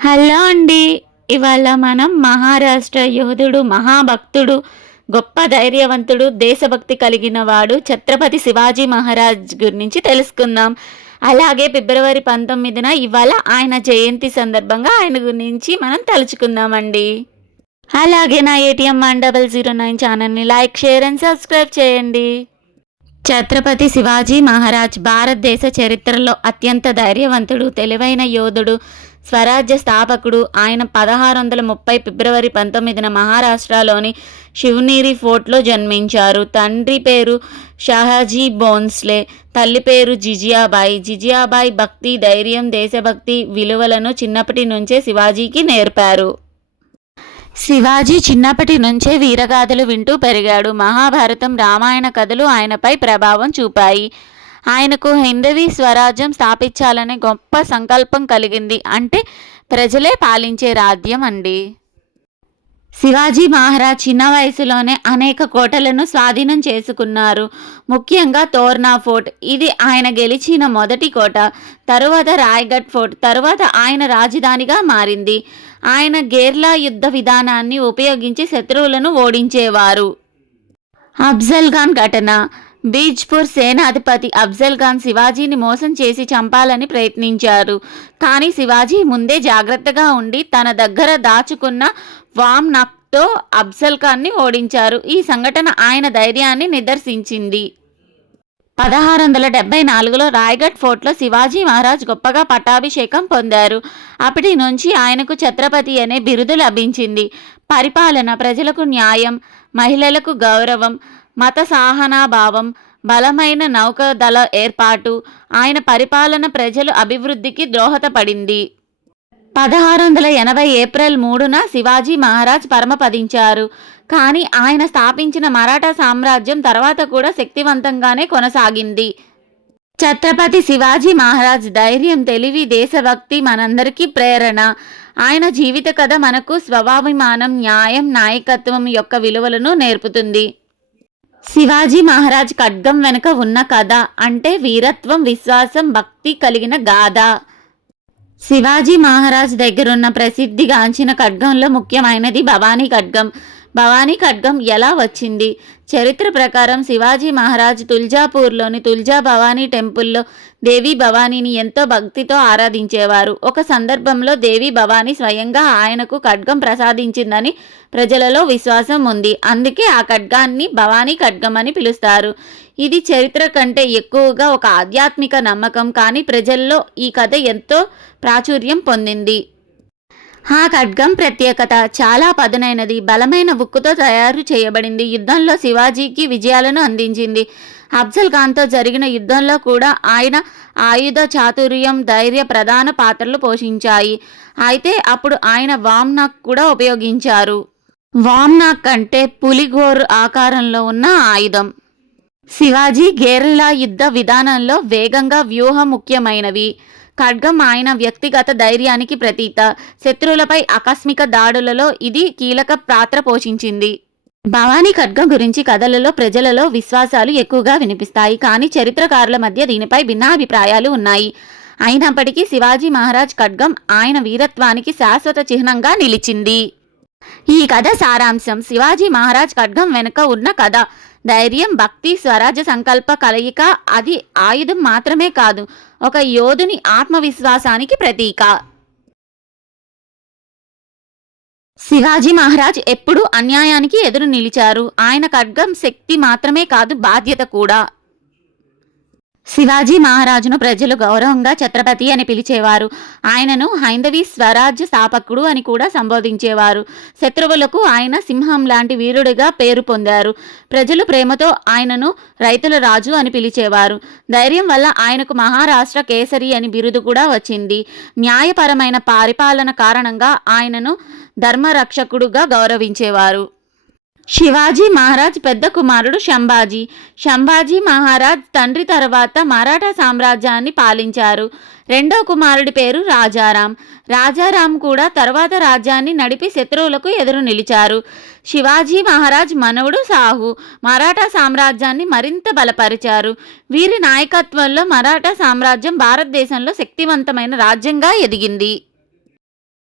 Hello అండి. ఇవాళ మనం మహారాష్ట్ర యోధుడు, మహాభక్తుడు, గొప్ప ధైర్యవంతుడు, దేశభక్తి కలిగిన వాడు ఛత్రపతి శివాజీ మహారాజ్ గురించి తెలుసుకుందాం. అలాగే ఫిబ్రవరి 19న ఇవాళ ఆయన జయంతి సందర్భంగా ఆయన గురించి మనం తలుచుకుందామండి. అలాగే నా ఏటీఎం 1009 ఛానల్ని లైక్, షేర్ అండ్ సబ్స్క్రైబ్ చేయండి. ఛత్రపతి శివాజీ మహారాజ్ భారతదేశ చరిత్రలో అత్యంత ధైర్యవంతుడు, తెలివైన యోధుడు, స్వరాజ్య స్థాపకుడు. ఆయన 1630 ఫిబ్రవరి 19న మహారాష్ట్రలోని శివనేరి ఫోర్ట్లో జన్మించారు. తండ్రి పేరు షాహాజీ భోంస్లే, తల్లి పేరు జిజియాబాయి. జిజియాబాయి భక్తి, ధైర్యం, దేశభక్తి విలువలను చిన్నప్పటి నుంచే శివాజీకి నేర్పారు. శివాజీ చిన్నప్పటి నుంచే వీరగాథలు వింటూ పెరిగాడు. మహాభారతం, రామాయణ కథలు ఆయనపై ప్రభావం చూపాయి. ఆయనకు హైందవీ స్వరాజ్యం స్థాపించాలనే గొప్ప సంకల్పం కలిగింది. అంటే ప్రజలే పాలించే రాజ్యం అండి. శివాజీ మహారాజ్ చిన్న వయసులోనే అనేక కోటలను స్వాధీనం చేసుకున్నారు. ముఖ్యంగా తోర్నా ఫోర్ట్, ఇది ఆయన గెలిచిన మొదటి కోట. తరువాత రాయ్గఢ్ ఫోర్ట్, తరువాత ఆయన రాజధానిగా మారింది. ఆయన గేర్లా యుద్ధ విధానాన్ని ఉపయోగించి శత్రువులను ఓడించేవారు. అఫ్జల్ ఖాన్ ఘటన. బీజ్పూర్ సేనాధిపతి అఫ్జల్ ఖాన్ శివాజీని మోసం చేసి చంపాలని ప్రయత్నించారు. కానీ శివాజీ ముందే జాగ్రత్తగా ఉండి తన దగ్గర దాచుకున్న వామ్ నక్తో అఫ్జల్ ఖాన్ని ఓడించారు. ఈ సంఘటన ఆయన ధైర్యాన్ని నిదర్శించింది. 1674లో రాయ్గఢ్ ఫోర్ట్లో శివాజీ మహారాజ్ గొప్పగా పట్టాభిషేకం పొందారు. అప్పటి నుంచి ఆయనకు ఛత్రపతి అనే బిరుదు లభించింది. పరిపాలన, ప్రజలకు న్యాయం, మహిళలకు గౌరవం, మత సహనాభావం, బలమైన నౌకాదళ ఏర్పాటు, ఆయన పరిపాలన ప్రజల అభివృద్ధికి దోహదపడింది. 1680 ఏప్రిల్ 3న శివాజీ మహారాజ్ పరమపదించారు. కానీ ఆయన స్థాపించిన మరాఠా సామ్రాజ్యం తర్వాత కూడా శక్తివంతంగానే కొనసాగింది. ఛత్రపతి శివాజీ మహారాజ్ ధైర్యం, తెలివి, దేశభక్తి మనందరికీ ప్రేరణ. ఆయన జీవిత కథ మనకు స్వాభిమానం, న్యాయం, నాయకత్వం యొక్క విలువలను నేర్పుతుంది. శివాజీ మహారాజ్ ఖడ్గం వెనుక ఉన్న కథ అంటే వీరత్వం, విశ్వాసం, భక్తి కలిగిన గాథ. శివాజీ మహారాజ్ దగ్గరున్న ప్రసిద్ధిగాంచిన ఖడ్గంలో ముఖ్యమైనది భవానీ ఖడ్గం. భవానీ ఖడ్గం ఎలా వచ్చింది? చరిత్ర ప్రకారం శివాజీ మహారాజ్ తుల్జాపూర్లోని తుల్జా భవానీ టెంపుల్లో దేవి భవానీని ఎంతో భక్తితో ఆరాధించేవారు. ఒక సందర్భంలో దేవి భవానీ స్వయంగా ఆయనకు ఖడ్గం ప్రసాదించిందని ప్రజలలో విశ్వాసం ఉంది. అందుకే ఆ ఖడ్గాన్ని భవానీ ఖడ్గం అని పిలుస్తారు. ఇది చరిత్ర కంటే ఎక్కువగా ఒక ఆధ్యాత్మిక నమ్మకం. కానీ ప్రజల్లో ఈ కథ ఎంతో ప్రాచుర్యం పొందింది. ఆ ఖడ్గం ప్రత్యేకత చాలా పదునైనది, బలమైన ఉక్కుతో తయారు చేయబడింది. యుద్ధంలో శివాజీకి విజయాలను అందించింది. అఫ్జల్ ఖాన్తో జరిగిన యుద్ధంలో కూడా ఆయన ఆయుధ చాతుర్యం, ధైర్య ప్రధాన పాత్రలు పోషించాయి. అయితే అప్పుడు ఆయన వామ్నాక్ కూడా ఉపయోగించారు. వామ్నాక్ అంటే పులిగోరు ఆకారంలో ఉన్న ఆయుధం. శివాజీ గేర్లా యుద్ధ విధానంలో వేగంగా వ్యూహం ముఖ్యమైనవి. ఖడ్గం ఆయన వ్యక్తిగత ధైర్యానికి ప్రతీక. శత్రువులపై ఆకస్మిక దాడులలో ఇది కీలక పాత్ర పోషించింది. భవానీ ఖడ్గం గురించి కథలలో, ప్రజలలో విశ్వాసాలు ఎక్కువగా వినిపిస్తాయి. కానీ చరిత్రకారుల మధ్య దీనిపై భిన్నాభిప్రాయాలు ఉన్నాయి. అయినప్పటికీ శివాజీ మహారాజ్ ఖడ్గం ఆయన వీరత్వానికి శాశ్వత చిహ్నంగా నిలిచింది. ఈ కథ సారాంశం: శివాజీ మహారాజ్ ఖడ్గం వెనుక ఉన్న కథ ధైర్యం, భక్తి, స్వరాజ్య సంకల్ప కలయిక. అది ఆయుధం మాత్రమే కాదు, ఒక యోధుని ఆత్మవిశ్వాసానికి ప్రతీక. శివాజీ మహారాజ్ ఎప్పుడూ అన్యాయానికి ఎదురు నిలిచారు. ఆయన ఖడ్గం శక్తి మాత్రమే కాదు, బాధ్యత కూడా. శివాజీ మహారాజును ప్రజలు గౌరవంగా ఛత్రపతి అని పిలిచేవారు. ఆయనను హైందవీ స్వరాజ్య స్థాపకుడు అని కూడా సంబోధించేవారు. శత్రువులకు ఆయన సింహం లాంటి వీరుడిగా పేరు పొందారు. ప్రజలు ప్రేమతో ఆయనను రైతుల రాజు అని పిలిచేవారు. ధైర్యం వల్ల ఆయనకు మహారాష్ట్ర కేసరి అని బిరుదు కూడా వచ్చింది. న్యాయపరమైన పరిపాలన కారణంగా ఆయనను ధర్మరక్షకుడుగా గౌరవించేవారు. శివాజీ మహారాజ్ పెద్ద కుమారుడు శంభాజీ. శంభాజీ మహారాజ్ తండ్రి తర్వాత మరాఠా సామ్రాజ్యాన్ని పాలించారు. రెండో కుమారుడి పేరు రాజారాం. రాజారాం కూడా తర్వాత రాజ్యాన్ని నడిపి శత్రువులకు ఎదురు నిలిచారు. శివాజీ మహారాజ్ మనవడు సాహు మరాఠా సామ్రాజ్యాన్ని మరింత బలపరిచారు. వీరి నాయకత్వంలో మరాఠా సామ్రాజ్యం భారతదేశంలో శక్తివంతమైన రాజ్యంగా ఎదిగింది.